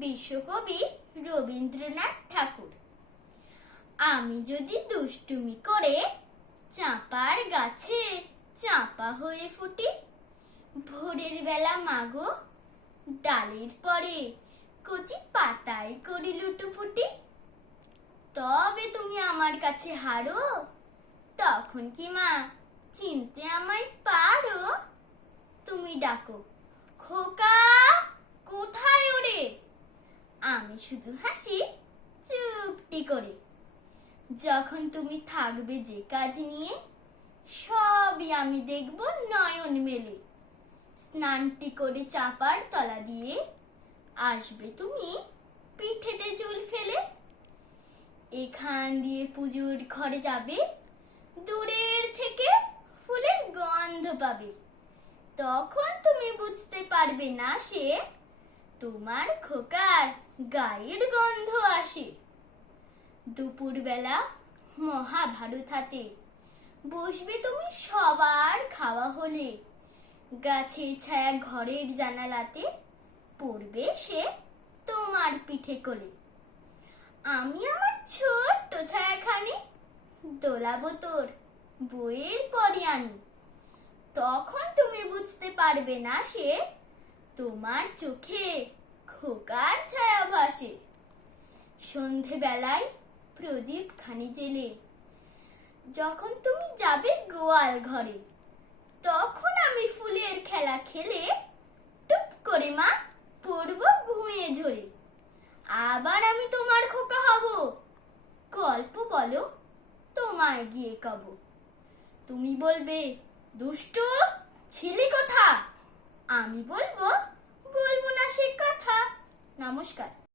বিশ্বকবি রবীন্দ্রনাথ ঠাকুর। আমি যদি দুষ্টুমি করে চাঁপার গাছে চাঁপা হয়ে ফুটি, ভোরের বেলা মাগো ডালের পরে কচি পাতায় করি লুটোপুটি, তবে তুমি আমার কাছে হারো, তখন কি মা চিনতে আমায় পারো? তুমি ডাকো, খোকা কোথায় ওরে? আমি শুধু হাসি চুপটি করে। যখন তুমি থাকবে যে কাজ নিয়ে, সবই আমি দেখব নয়ন মেলে। স্নানটি করে চাপার তলা দিয়ে আসবে তুমি পিঠেতে চুল ফেলে। এখান দিয়ে পুজোর ঘরে যাবে, দূরের থেকে ফুলের গন্ধ পাবে। তখন তুমি বুঝতে পারবে না সে তোমার খোকার গায়ের গন্ধ আসে। দুপুর বেলা মহাভারত হাতে বসবে তুমি সবার খাওয়া হলে, গাছের ছায়া ঘরের জানালাতে পড়বে সে তোমার পিঠে কোলে। আমি আমার ছোট্ট ছায়াখানি দোলাবো তোর বইয়ের পরে আনি। তখন তুমি বুঝতে পারবে না সে তোমার চোখে খোকার ছায়া ভাসে। সন্ধে বেলায় প্রদীপ খানি জেলে যখন তুমি যাবে গোয়াল ঘরে, তখন আমি ফুলের খেলা খেলে টুপ করে মা পড়বো ভুঁয়ে ঝরে। আবার আমি তোমার খোকা হব, গল্প বলো তোমায় গিয়ে কব। তুমি বলবে দুষ্টু ছিলি কোথা? আমি বলবো না সে কথা। নমস্কার।